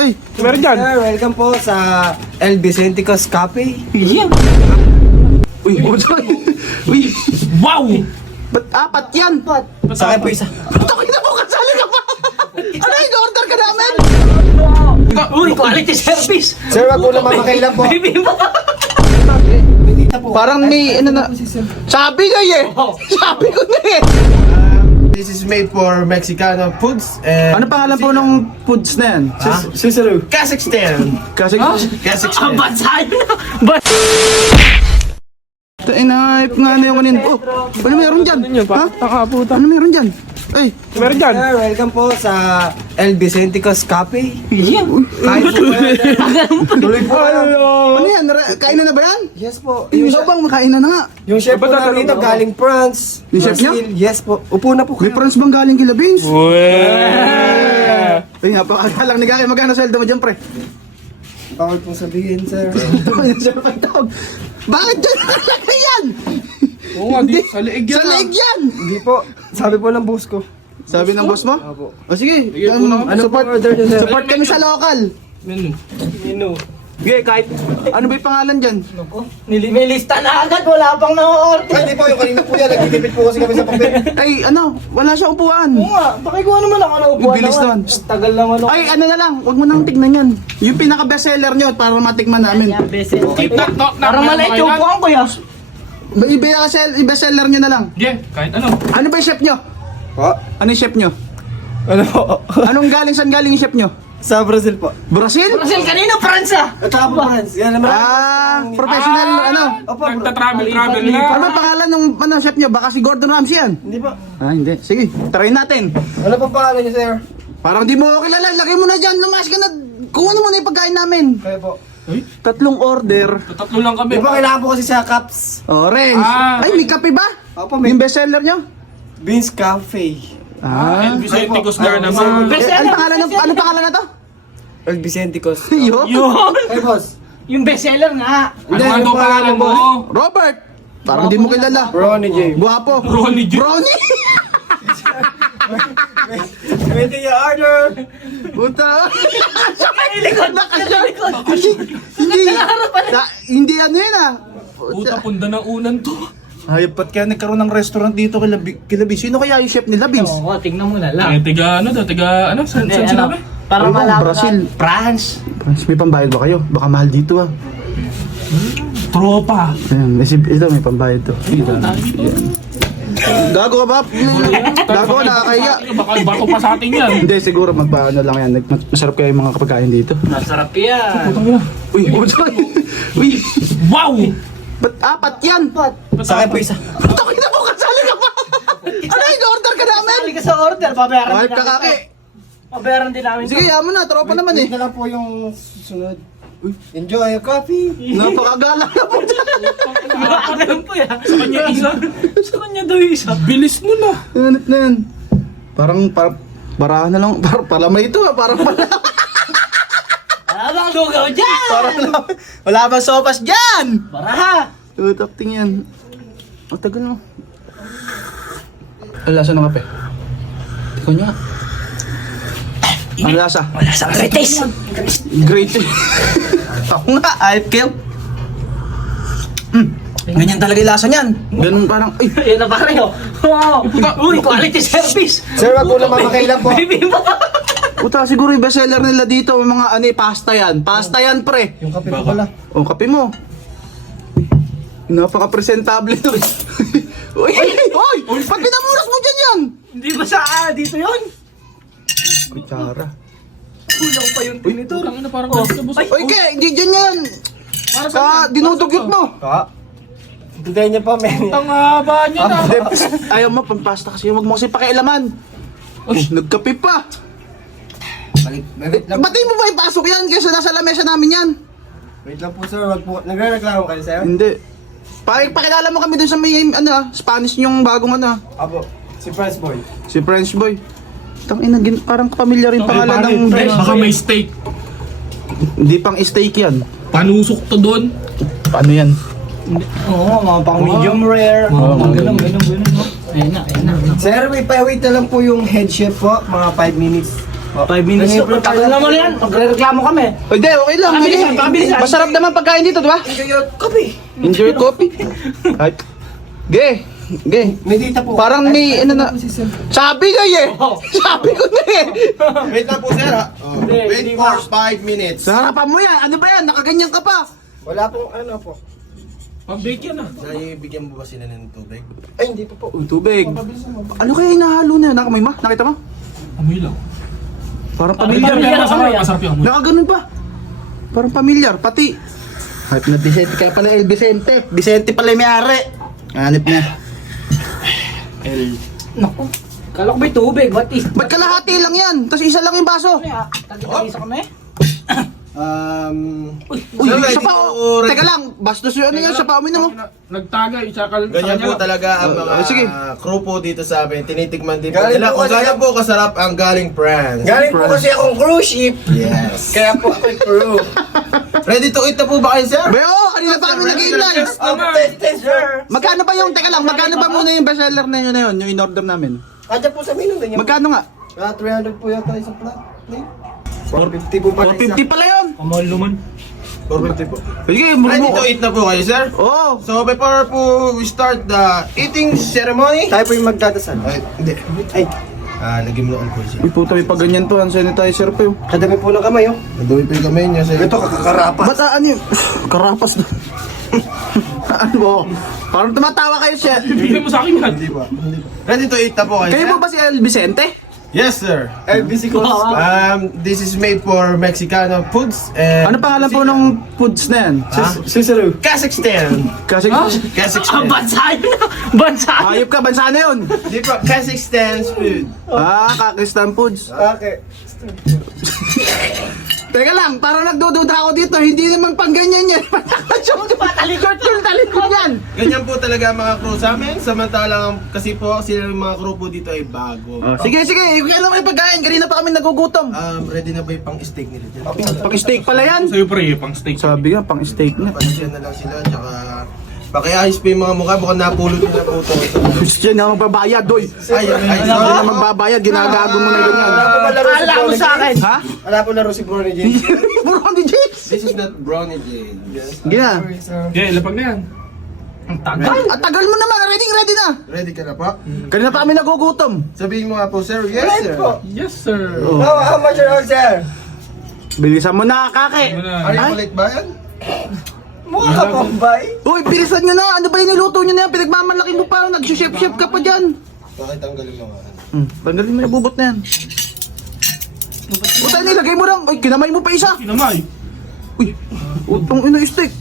Ay, Meron dyan. Sir, welcome po sa El Vicentico's Cafe. yeah. Uy, uy, Wow! ba't apat yan? Sa akin po isa. Takin na po, kasali ka pa! Ano, in-order ka namin? Uy, quality service! Sir, wag po na mamakailan po. Baby mo! Parang may, ano na, sabi nga eh! Sabi ko na eh! This is made for Mexicano foods and... Ano pangalan po ng foods na yan? Susaru. Kazakhstan. Kasi, Ang Kazakhstan. bansa yun na! inaayip nga na yung kanina. Oh, ano meron dyan? Ha? Takaputa. Ano meron dyan? Ay, Meron dyan. Sir, welcome po sa El Vicentico's Cafe. Yeah! Kain po kayo. Tuloy po kayo. ano yan? Kainan na ba yan? Yes po. Yung iba bang makain na nga? Yung chef po Ba't namin dito tatanong galing France. Yung chef niyo? Brazil. Yes po. Upo na po May kayo. prawns bang galing kila Beans? Weh! Ay, napakagalang ni Gaki. Magkano sweldo mo dyan, pre? Bawal pong sabihin, sir. Bakit dyan nakalagay yan? Oo nga, di. Sa liig yan. Sa leeg yan! Hindi po. Sabi po ng boss ko. Sabi ng boss mo? Opo. O sige, Ano support, po order niyo, sir? support kami sa local. Menu. Menu. Okay, kahit ano ba yung pangalan dyan? May lista na agad, wala pang na-order! Hindi po, yung kanina po yan. Nagtitipid po kasi kami sa papel. Ay, ano, wala siya upuan. Oo nga, pakikuha naman ako na upuan Bilis naman. naman. Tagal naman ako. Ay, ano na lang, wag mo nang tignan yan. Yung pinaka bestseller nyo para matikman namin. Keep that knock. Parang maliit yung upuan ko yan. Bestseller nyo na lang. Yeah, kahit ano. Ano ba yung chef nyo? Po? Ano yung chef nyo? Ano po? Anong galing, saan galing yung chef nyo? Sa Brazil po. Brazil? Kasi kanina, Fransa! At saka po, friends. Yan naman. Professional, ano? Opo, bro. Nagta-travel na. Ano ba pangalan ng ano, chef nyo? Baka si Gordon Ramsay yan. Hindi po. Hindi. Sige, try natin. Ano pong pangalan niyo, sir? Parang di mo ako kilala. Lagay mo na dyan. Lumas ka na. Kung ano mo na yung pagkain namin. Kayo po. 3 order. Tatlo lang kami. Di ba kailangan po kasi sa Caps? Orange. Ah. Ay, may kape ba? Opo, may Yung bestseller nyo? Beans Cafe. El Vicentico's na naman. Ano pangalan na to? El Vicentico's. Yo. Yun! Hey, boss. Yung bestseller nga. Ano nga daw pangalan mo? Robert. Parang di mo kilala. Ronnie J. Guwapo. Ronnie J. Brownie. Pwede yung order. Puta. Likod! Likod! Hindi ano yun ah. Puta, punda ng unan to. Ay, ba't kaya nagkaroon ng restaurant dito kila Beans? Sino kaya yung chef nila, Beans? Oo, tingnan mo na lang. Ay, tiga ano daw, tiga ano? Saan sinabi? Para Ano ba, malaman Brazil? na. France. May pambayad ba kayo? Baka mahal dito ah. Tropa. Ayan, ito may pambayad to. Gago ka ba? Gago ka, nakakaya. Baka bato pa sa atin yan. Hindi, siguro magpaano lang yan. Masarap kayo yung mga kapagkain dito. Masarap yan. Uy, uy, Wow! ba't apat yan? Sa akin po isa. Takin na po, kasali ka pa! Ano, in-order ka namin? Sali ka sa order, babayaran Ay, din namin. kakaki. Babayaran din namin. Sige, yaman na, tropa naman eh. Wait na lang po yung susunod. Enjoy your coffee. Napakagala na po dyan. Alam po yan. Sa kanya isa. Sa kanya daw yung isa. Bilis mo na. Nanit na yan. Parang, barahan na lang. Palamay ito ah, parang pala. Wala bang lugaw dyan? Parang wala bang sopas dyan? Baraha. Tutakting yan. O, tagal mo. Ang lasa ng kape. Ikaw niya. Ang lasa. Wala sa kritis. Great. Ako nga, ayip kayo. Ganyan talaga yung lasa niyan. Ganun parang, ay, Yan na pare oh. Wow. Uy, quality service. Sir, wag po na mamakailan po. Baby mo. puta, siguro yung bestseller nila dito, mga ano, pasta yan. Pasta yan, pre. Yung kape po pala. O, kape mo. Napaka-presentable to. Uy, uy, pag pinamuras mo dyan yan. Hindi ba sa dito yun? Kutsara. Kulang pa yung tinitor. Ang ina parang ganito boss. Uy, ke, hindi dyan yan. Sa dinudugyot mo. Ha? Today niya po, men. Ang haba niya na. Ayaw mo, pampasta kasi. Huwag mo kasi pakialaman. Nagkape pa. Wait lang. Ba't di mo ba ipasok yan? Kaysa nasa lamesa namin yan. Wait lang po, sir. Wag po. Nagre-reklamo kayo, sir? Hindi. Pakilala mo kami dun sa may, Spanish yung bagong Apo. Si Prince Boy. si French boy. Tangina, parang pamilyar yung pangalan ng... Baka may steak. Hindi pang steak yan. Panusok to doon. Paano yan? Oo, mga pang medium rare. Ganun. Ayun na. Sir, wait na lang po yung head chef po. Mga 5 minutes. 5 minutes to. Tagal naman yan. Magre-reklamo kami. O, hindi, okay lang. Pabilisan, pabilisan. Masarap naman pagkain dito, di ba? Kape. Enjoy coffee. Ay. Ge. May data po. Parang may ano na. Sabi ko eh. Sabi ko na eh. Wait lang po, sir. Ha? Oh. Wait for 5 minutes. Sa harapan mo yan. Ano ba yan? Nakaganyan ka pa. Wala pong ano po. Pang-bake yan ah. Naibigyan mo ba sila ng tubig? Ay, hindi pa po. Tubig. Ano kaya hinahalo na? Nakamoy ma? Nakita mo? Amoy lang. Parang Pamilyar pamilyar. yan. Masarap yung amoy. Nakaganon pa. Parang pamilyar. Pati. Hype na Vicente. Kaya pala El Vicente. Vicente pala yung may-ari. Hanip na. Naku. Kala ko may tubig. What is? Ba't kalahati lang yan? Tapos isa lang yung baso. Tagi-tagi sa kami. Uy, Sir, siya pa ready oh. to- Teka lang. Bastos yun. Ano yan? Siya pa uminom mo. Nagtagay, tsaka Ganyan po talaga ang mga sige. crew po dito sa amin. Tinitikman din po nila kung gaano po kasarap ang galing France. Galing po kasi akong cruise ship, Yes. kaya po ako'y crew. Ready to eat na po ba kayo, sir? Beo, kanina pa kami nag-iinlan. Sir. Magkano ba yung, teka lang, magkano ba muna yung bestseller na yun na yun, yung in-order namin? Kaya po sa menu na niya. Magkano nga? 300 po yata isang plate. 450 po pa 450 pala yun. Kamahal naman. 450 po. Sige, Ready murmo. to eat na po kayo, sir? Oo. So before po we start the eating ceremony. Tayo po yung magdadasal. Ay, hindi. Ay, Lagyan mo ng alcohol, sir. Uy, puta, may pag ganyan to, hand sanitizer pa yun. kadami po ng kamay, oh. Naduwi pa yung kamay niya, sir. Ito, kakakarapas. Ba't ano yun? Karapas na. Ano ba? Parang tumatawa kayo siya. Bibigyan mo sa akin yan. Hindi pa. Ready to eat na po kayo, Kayo sir? mo ba si El Vicente? Yes, sir. LBC ko. This is made for Mexicano foods and... Ano pangalan po ng foods na yan? Susaru. Kazakhstan. Kasi Kazakhstan. Bansa yun. Bansa. hayop ka, bansa na yun. Di po, Kazakhstan's food. Kakistan foods. Okay. Teka lang, parang nagdududa ako dito. Hindi naman pang ganyan yan. Talikod yun, talikod yan. Ganyan po talaga mga crew sa amin. Samantalang kasi po sila ng mga crew po dito ay bago. Sige, kaya naman yung pagkain. Kanina pa kami nagugutom. Ready na ba yung pang-steak nila dyan? Pang steak pala yan. Sa'yo pre, pang steak. Sabi nga, pang steak na. Pasensya na lang sila, tsaka... Pakiayos pa yung mga mukha, mukhang napulot nila po ito. Christian na magbabayad, doy. Ay, Hindi na magbabayad, ginagago mo na ganyan. Kala mo sa akin. Ha? Wala po laro si Brony James. Puro kang James. This is not brownie James. Gina. Yeah, lapag na yan. At tagal mo naman, ready na. Ready ka na po? Kanina pa kami nagugutom. Sabihin mo nga po, sir. Yes, Right sir. po. Yes sir. How much your order? Bilisan mo na, kake. Ano na? Are you Ay. kulit ba yan? Mukha ka Bombay? Uy, bilisan nyo na. Ano ba yung niluto nyo na yan? Pinagmamalaki mo pa. Nag-chef ka pa dyan. Bakit tanggalin mo nga? Tanggalin mo yung bubot na yan. Buta, nilagay mo lang. Uy, kinamay mo pa isa. Kinamay. Uy, utong ino yung steak.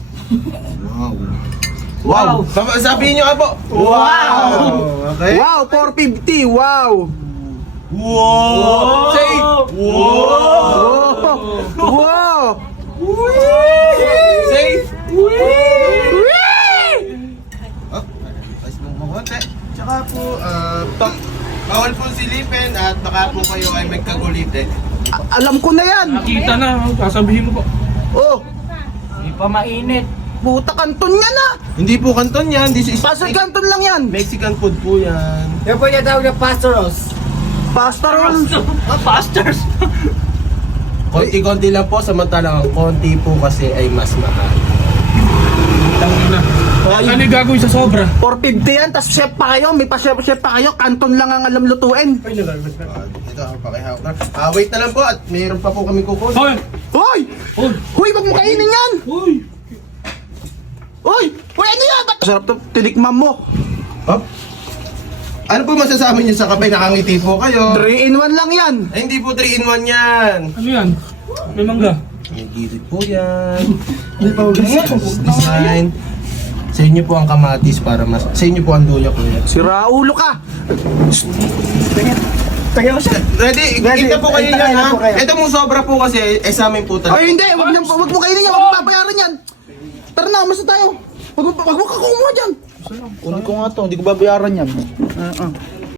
Wow! Sabihin nyo nga po. Wow! Okay. Wow, 450. Wow. Wow! Say! Wow. Wow. Say! Whee! Oh, ayos lang po konti. Tsaka po, bawal po silipin at baka po kayo ay magkagulitin. Alam ko na yan. Nakita na, sasabihin mo pa. Oh, Hindi pa mainit. puta, kanton yan ah. Hindi po kanton yan, this is Pastor kanton lang yan. Mexican food po yan. Yan po yung tawag na pastoros. Pasta roll. Pastors. Konti-konti lang po, samantalang ang konti po kasi ay mas mahal. Tangin na. Ano yung gagawin sa sobra? 450 yan, tas chef pa kayo. May pa-chef pa kayo. Kanton lang ang alam lutuin. Ito ako pakihawak na. Wait na lang po at mayroon pa po kami kukunin. Hoy! Hoy! Hoy! Hoy, wag mo kainin yan! Hoy! Hoy! Hoy, ano yan? Ba't sarap to? Tinikman mo. Hop. Ano po masasabi niyo sa kape? Nakangiti po kayo. 3-in-1 lang yan. Ay, hindi po 3-in-1 yan. Ano yan? May mangga. May gilid po yan. Hindi pa design. Sa inyo po ang kamatis para mas... Sa inyo po ang duya ko yan. Si Raulo ka. Tagay ko siya. Ready? Kita po kayo yan ha. Ito mong sobra po kasi sa amin po talaga. Ay, hindi. Wag mo kainin yan. Wag mo babayaran yan. Tara na, masa tayo. Wag mo ka kumuha dyan. Kunin ko nga to. Hindi ko babayaran yan.